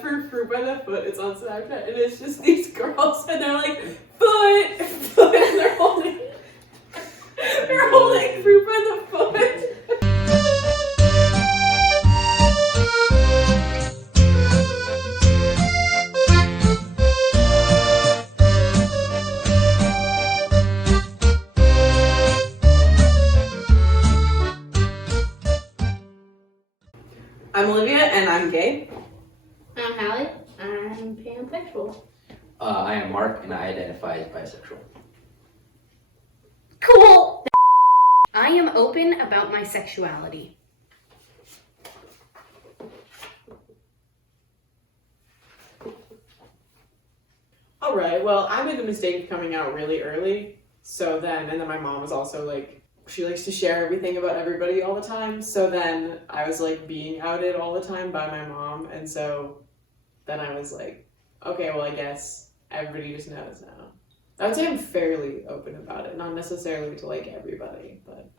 for Fruit by the Foot. It's on Snapchat, and it's just these girls, and they're like, foot, and they're holding Fruit by the Foot. I'm Olivia, and I'm gay. I'm Halle. I'm pansexual. I am Marc, and I identify as bisexual. Cool! I am open about my sexuality. Alright, well, I made the mistake of coming out really early, and then my mom was also like, she likes to share everything about everybody all the time, so then I was like being outed all the time by my mom, and so then I was like, okay, well, I guess everybody just knows now. I would say I'm fairly open about it, not necessarily to like everybody, but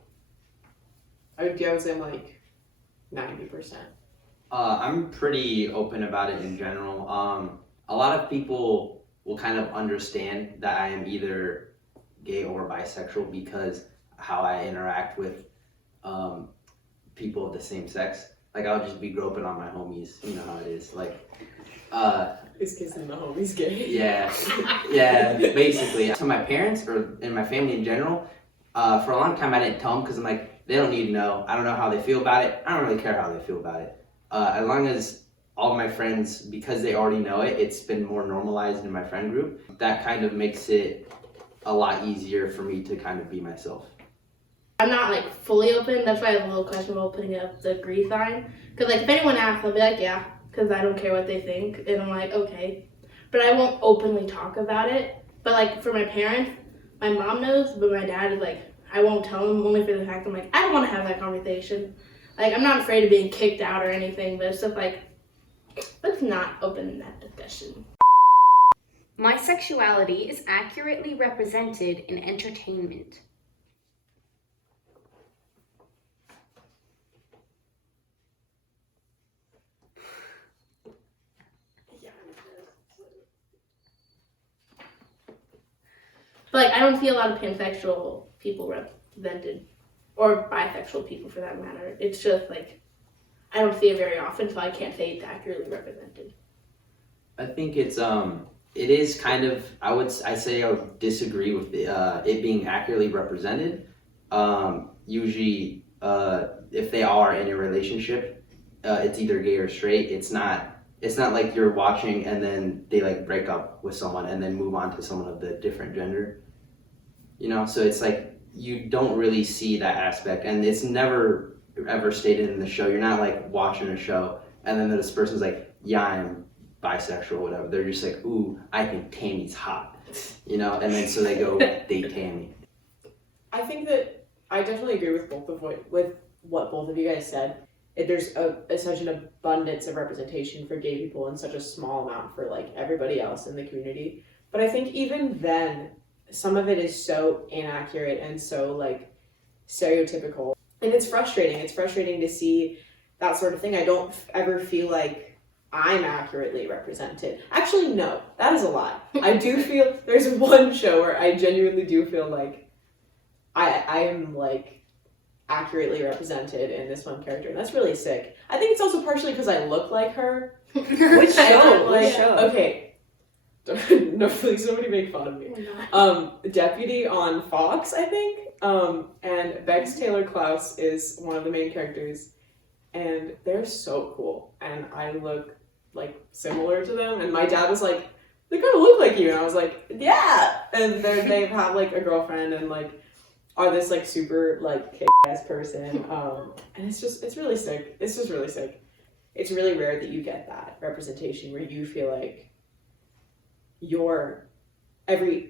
I would say I'm like 90%. I'm pretty open about it in general. A lot of people will kind of understand that I am either gay or bisexual because how I interact with people of the same sex. Like, I'll just be groping on my homies, you know how it is. Like, Is kissing the homies gay? yeah, basically. To my parents, or in my family in general, for a long time I didn't tell them because I'm like, they don't need to know. I don't know how they feel about it. I don't really care how they feel about it. As long as all of my friends, because they already know it, it's been more normalized in my friend group. That kind of makes it a lot easier for me to kind of be myself. I'm not like fully open. That's why I have a little question about putting up the agree sign. Because like if anyone asks, I'll be like, yeah, because I don't care what they think. And I'm like, okay. But I won't openly talk about it. But like for my parents, my mom knows, but my dad is like, I won't tell him only for the fact I'm like, I don't want to have that conversation. Like, I'm not afraid of being kicked out or anything, but it's just like, let's not open that discussion. My sexuality is accurately represented in entertainment. But like, I don't see a lot of pansexual people represented, or bisexual people for that matter. It's just like, I don't see it very often, so I can't say it's accurately represented. I think it is kind of, I would disagree with it being accurately represented. Usually, if they are in a relationship, it's either gay or straight. It's not like you're watching and then they like break up with someone and then move on to someone of the different gender. You know, so it's like you don't really see that aspect, and it's never ever stated in the show. You're not like watching a show and then this person's like, yeah, I'm bisexual or whatever. They're just like, ooh, I think Tammy's hot, you know, and then so they go date Tammy. I think that I definitely agree with what both of you guys said. There's such an abundance of representation for gay people and such a small amount for like everybody else in the community. But I think even then, some of it is so inaccurate and so like stereotypical, and it's frustrating. It's frustrating to see that sort of thing. I don't ever feel like I'm accurately represented. Actually, no, that is a lie. I do feel there's one show where I genuinely do feel like I am like accurately represented in this one character, and that's really sick. I think it's also partially because I look like her. Which show? Which show? Okay. No, please, somebody make fun of me. Deputy on Fox, I think. And Bex Taylor Klaus is one of the main characters, and they're so cool. And I look like similar to them. And my dad was like, "They kind of look like you," and I was like, "Yeah." And they have like a girlfriend and like are this like super like kick-ass person. And it's really sick. It's just really sick. It's really rare that you get that representation where you feel like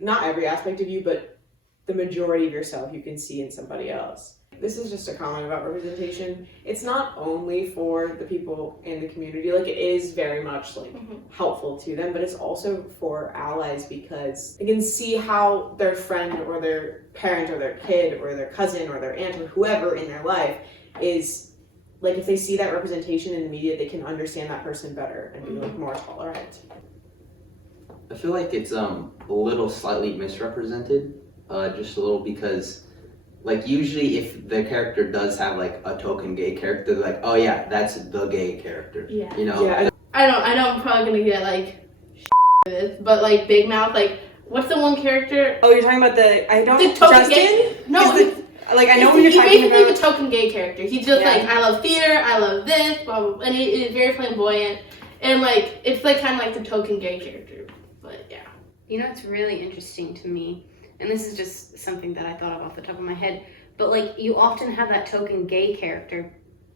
not every aspect of you, but the majority of yourself you can see in somebody else. This is just a comment about representation. It's not only for the people in the community, like it is very much like helpful to them, but it's also for allies because they can see how their friend or their parent or their kid or their cousin or their aunt or whoever in their life is like if they see that representation in the media, they can understand that person better and be like more tolerant. I feel like it's a little slightly misrepresented, just a little, because like usually if the character does have like a token gay character, they're like, oh yeah, that's the gay character. Yeah. You know? Yeah. I know I'm probably gonna get like this, but like Big Mouth, like what's the one character? Oh, you're talking about the token Justin? gay? No, Like I know what you're he's talking basically about. the token gay character. He's just like, I love theater, I love this, blah, blah, blah, and he is very flamboyant, and like it's like kind of like the token gay character. But yeah. You know, it's really interesting to me, and this is just something that I thought of off the top of my head, but like you often have that token gay character,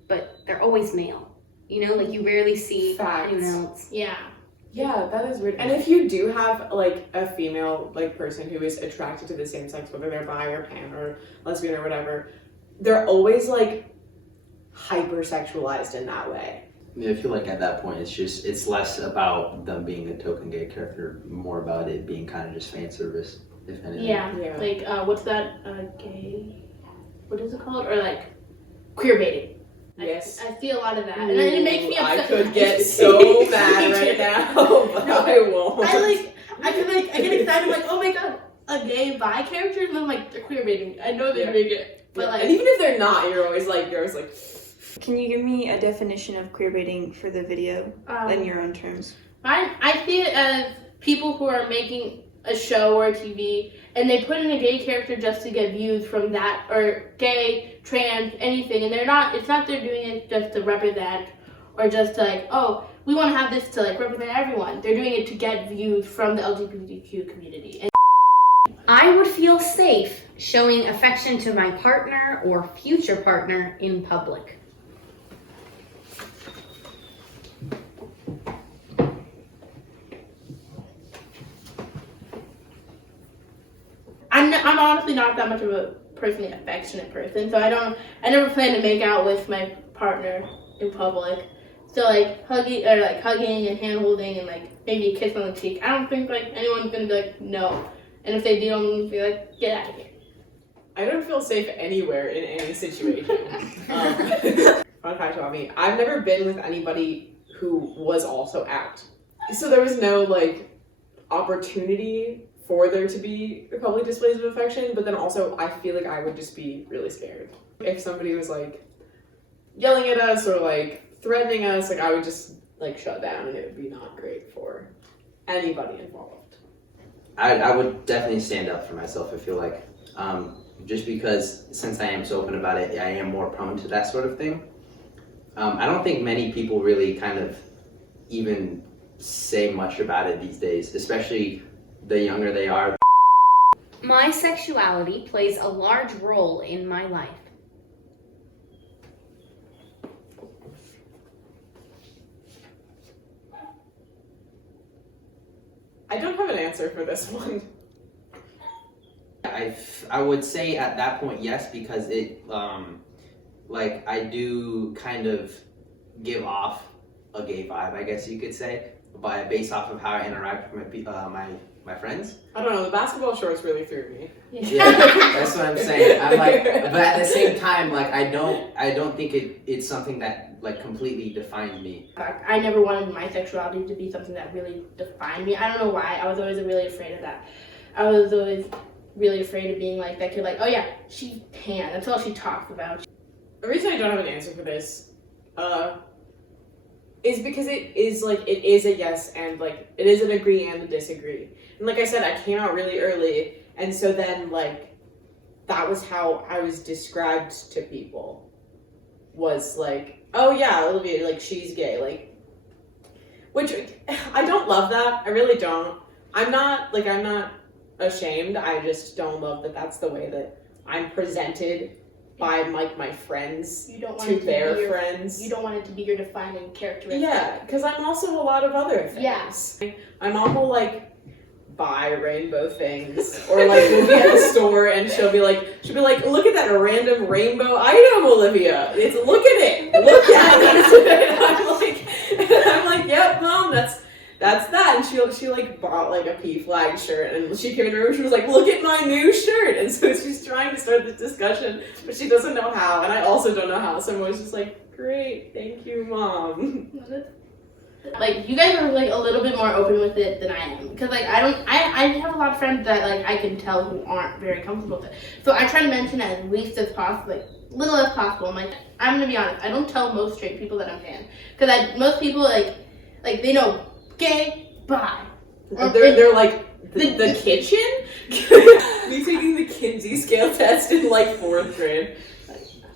but they're always male. You know, like you rarely see Facts. anyone else. Yeah. Yeah, that is weird. And if you do have like a female like person who is attracted to the same sex, whether they're bi or pan or lesbian or whatever, they're always like hypersexualized in that way. I feel like at that point it's less about them being a token gay character, more about it being kind of just fan service, if anything. Yeah. Yeah. Like what's that gay? What is it called? Or like queer baiting. Yes. I see a lot of that, and it makes me upset. I could get so mad right now, but No, I won't. I get excited. I'm like, oh my god, a gay bi character, and I'm like, they're queer baiting. I know they make it, but like, and even if they're not, you're always like. Can you give me a definition of queer baiting for the video in your own terms? I see it as people who are making a show or a TV, and they put in a gay character just to get views from that, or gay, trans, anything, and it's not they're doing it just to represent, or just to like, oh, we want to have this to like represent everyone. They're doing it to get views from the LGBTQ community. And I would feel safe showing affection to my partner or future partner in public. I'm honestly not that much of a personally affectionate person, so I never plan to make out with my partner in public. So like hugging and hand holding and like maybe a kiss on the cheek. I don't think like anyone's gonna be like no. And if they do, I'm gonna be like, get out of here. I don't feel safe anywhere in any situation. Fun fact about me: I've never been with anybody who was also out, so there was no like opportunity for there to be public displays of affection. But then also, I feel like I would just be really scared if somebody was like yelling at us or like threatening us. Like I would just like shut down, and it would be not great for anybody involved. I would definitely stand up for myself. I feel like just because since I am so open about it, I am more prone to that sort of thing. I don't think many people really kind of even say much about it these days, especially the younger they are. My sexuality plays a large role in my life. I don't have an answer for this one. I would say at that point yes, because it like I do kind of give off a gay vibe, I guess you could say, based off of how I interact with my friends. I don't know. The basketball shorts really threw me. Yeah, that's what I'm saying. I'm like, but at the same time, like I don't think it's something that like completely defines me. I never wanted my sexuality to be something that really defined me. I don't know why. I was always really afraid of that. I was always really afraid of being like that kid, like, oh yeah, she's pan. That's all she talks about. The reason I don't have an answer for this is because it is a yes and like it is an agree and a disagree. And like I said, I came out really early, and so then like that was how I was described to people. Was like, oh yeah, Olivia, like she's gay, like, which I don't love that. I really don't. I'm not ashamed. I just don't love that that's the way that I'm presented by like my friends You don't want to it to their be your, friends. You don't want it to be your defining characteristic. Yeah, because I'm also a lot of other things. Yeah. My mom will like buy rainbow things, or like we'll be at the store and she'll be like, look at that random rainbow item, Olivia. Look at it. Look at it. And I'm like, yep, mom, that's that. And she like bought like a P flag shirt, and she came into her room. She was like, look at my new shirt. And so she's trying to start this discussion, but she doesn't know how, and I also don't know how. So I'm always just like, Great, thank you, Mom. Like, you guys are like a little bit more open with it than I am, because like I have a lot of friends that like I can tell who aren't very comfortable with it. So I try to mention it as least as possible, like little as possible. I'm like, I'm gonna be honest, I don't tell most straight people that I'm fan, because most people like they know gay, bi. They're like the kitchen. Me taking the Kinsey scale test in like 4th grade.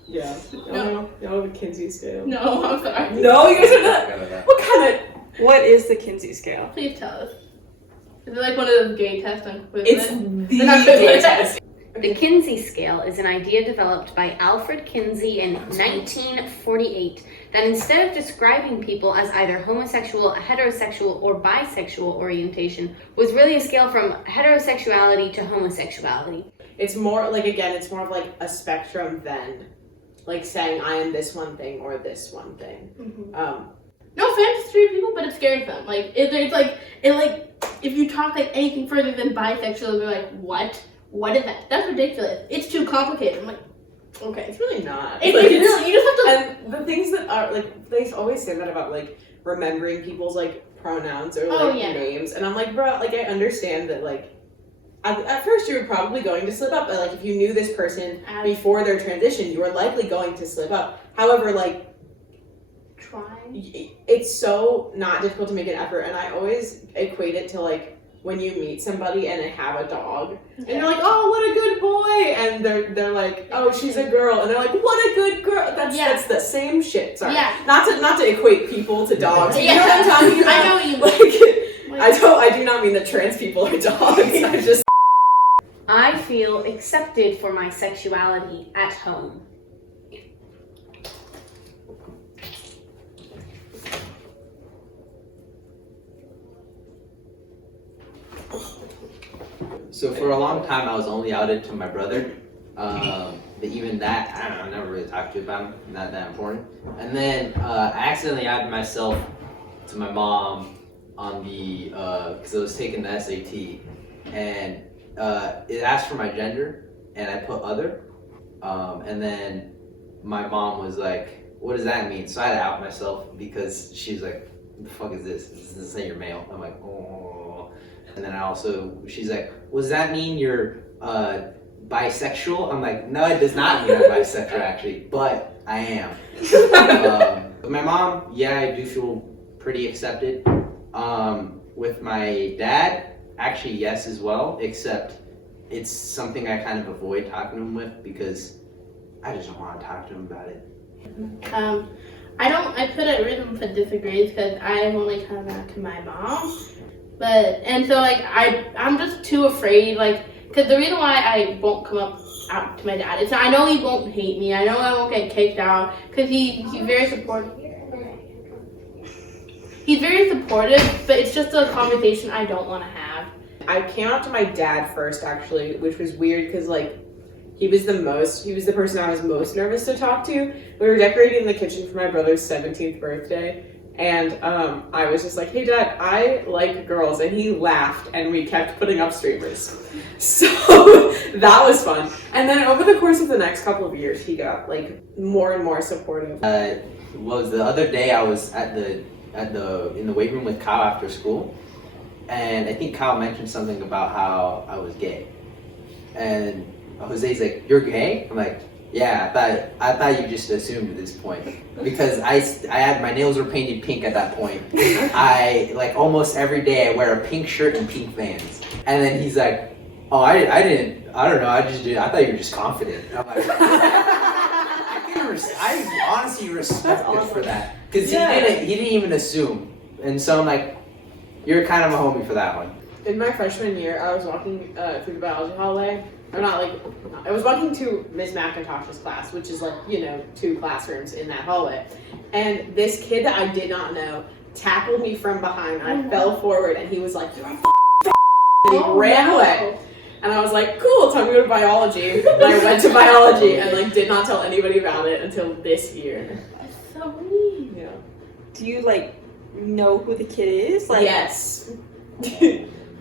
Yeah. No, the Kinsey scale. No, I'm sorry. No, you guys are not. What is the Kinsey scale? Please tell us. Is it like one of those gay tests on Quizlet? It's the gay test. The Kinsey scale is an idea developed by Alfred Kinsey in 1948 that instead of describing people as either homosexual, heterosexual, or bisexual orientation, was really a scale from heterosexuality to homosexuality. It's more like, again, it's more of like a spectrum than like saying I am this one thing or this one thing. Mm-hmm. No offense to straight people, but it scares them. Like it's like if you talk like anything further than bisexual, they're like, what? What is that? That's ridiculous. It's too complicated. I'm like, okay. It's really not. It's like, really, you just have to. And the things that are like, they always say that about like remembering people's like pronouns or like names, and I'm like, bro, like I understand that like at first you were probably going to slip up, but like if you knew this person before their transition, you were likely going to slip up. However, like it's so not difficult to make an effort, and I always equate it to like when you meet somebody and they have a dog, and you're like, oh, what a good boy, and they're like, oh, she's a girl, and they're like, what a good girl. That's the same shit. Sorry, not to equate people to dogs. You know what I'm talking about? I know what you mean. I do not mean that trans people are dogs. I feel accepted for my sexuality at home. So for a long time, I was only outed to my brother. But even that, I don't know, I never really talked to you about him. Not that important. And then I accidentally outed myself to my mom on the because I was taking the SAT, and it asked for my gender, and I put other. And then my mom was like, "What does that mean?" So I had to out myself because she's like, "What the fuck is this? This doesn't say you're male." I'm like, "Oh." And then she's like, "Well, does that mean you're bisexual?" I'm like, "No, it does not mean I'm bisexual, actually, but I am." With my mom, yeah, I do feel pretty accepted. With my dad, actually, yes, as well, except it's something I kind of avoid talking to him with because I just don't want to talk to him about it. I put a reason for disagrees because I've only come back to my mom. And so like I'm just too afraid, like, because the reason why I won't come out to my dad is I know he won't hate me, I know I won't get kicked out, because he's very supportive. He's very supportive, but it's just a conversation I don't want to have. I came out to my dad first, actually, which was weird because like he was the person I was most nervous to talk to. We were decorating the kitchen for my brother's 17th birthday. And I was just like, hey, Dad, I like girls. And he laughed, and we kept putting up streamers. So that was fun. And then over the course of the next couple of years, he got like more and more supportive. Was the other day I was in the weight room with Kyle after school, and I think Kyle mentioned something about how I was gay. And Jose's like, "You're gay?" I'm like, "Yeah, I thought you just assumed at this point." Because I had my nails were painted pink at that point. I like almost every day I wear a pink shirt and pink Vans. And then he's like, "Oh, I don't know, I thought you were just confident." And I'm like, I honestly respect him for that. Because he didn't even assume. And so I'm like, you're kind of a homie for that one. In my freshman year, I was walking through the biology hallway. I was walking to Ms. McIntosh's class, which is like, 2 classrooms in that hallway. And this kid that I did not know tackled me from behind. I fell forward, and he was like, "You're a and he ran away. And I was like, cool, time to go to biology. And I went to biology and like did not tell anybody about it until this year. That's so mean. Yeah. Do you like know who the kid is? Like, yes.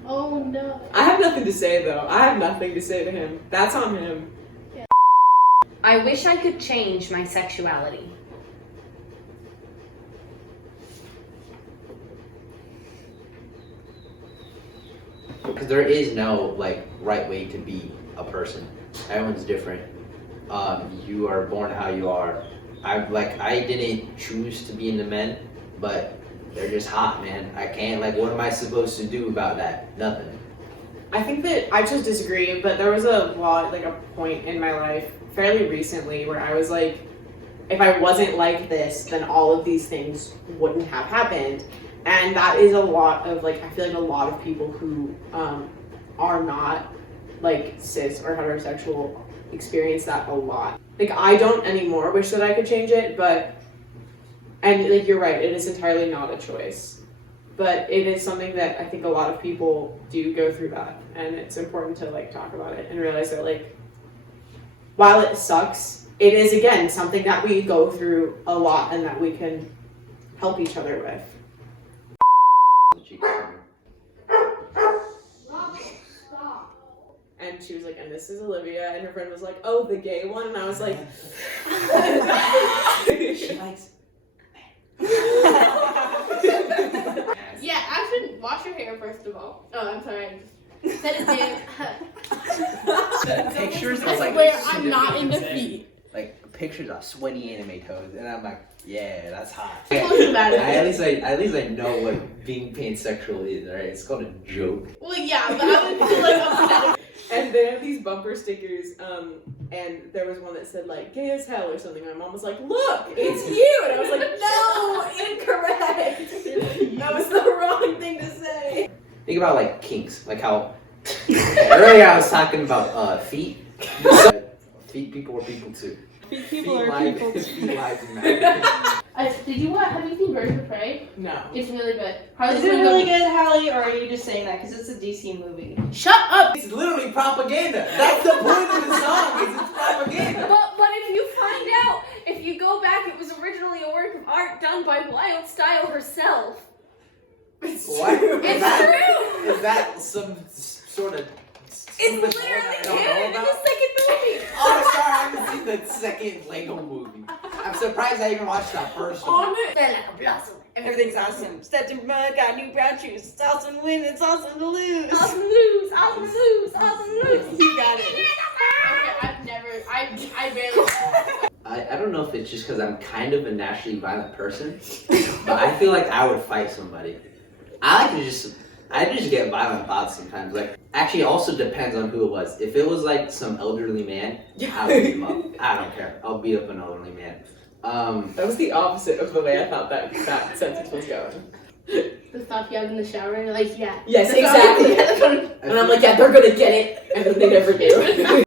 Oh no. I have nothing to say though. I have nothing to say to him. That's on him. I wish I could change my sexuality. because there is no like right way to be a person. Everyone's different. You are born how you are. I didn't choose to be into men, but they're just hot, man. I can't, like, what am I supposed to do about that? Nothing. I think that I just disagree, but there was a point in my life fairly recently where I was like, if I wasn't like this, then all of these things wouldn't have happened. And that is a lot of, like, I feel like a lot of people who are not, like, cis or heterosexual experience that a lot. Like, I don't anymore wish that I could change it, but, and, like, you're right, it is entirely not a choice. But it is something that I think a lot of people do go through that, and it's important to, like, talk about it and realize that, like, while it sucks, it is, again, something that we go through a lot and that we can help each other with. And she was like, and this is Olivia, and her friend was like, oh, the gay one, and I was like, She likes Yeah, actually, wash your hair first of all. Oh, I'm sorry. I just said it, man. Pictures I of like swear I'm not into feet. like pictures of sweaty anime toes, and I'm like, yeah, that's hot. Tell us about it. at least I know what being pansexual is, alright? It's called a joke. Well, yeah, but I would feel like I'm and they have these bumper stickers, and there was one that said, like, gay as hell or something. My mom was like, look, it's you! And I was like, no, incorrect! That was the wrong thing to say. Think about like kinks, like how earlier I was talking about feet. Feet people are people too. People are people. Feet lives matter. Did you have you seen Birds of Prey? No. It's really good. Is it really good, Halle, or are you just saying that because it's a DC movie? Shut up! It's literally propaganda. That's the point of the song. Is it's propaganda. But if you find out, if you go back, it was originally a work of art done by Wild Style herself. What? It's true. Is that some sort of? It's stupid literally law that I don't know canon in about? the second movie. Oh, sorry, I haven't seen the second Lego movie. I'm surprised I even watched that first one. Then like a blossom. Everything's awesome. Stepped in mud, got new brown shoes. It's awesome to win, it's awesome to lose. Awesome lose, awesome lose, awesome lose. You got it. Okay, I barely. I don't know if it's just because I'm kind of a naturally violent person, but I feel like I would fight somebody. I just get violent thoughts sometimes. Like, actually, it also depends on who it was. If it was like some elderly man, I would beat him up. I don't care. I'll beat up an elderly man. That was the opposite of the way I thought that sentence was going. The stuff you have in the shower, and you're like, yeah. Yes, That's all- exactly. And I'm like, yeah, they're gonna get it, and then they never do.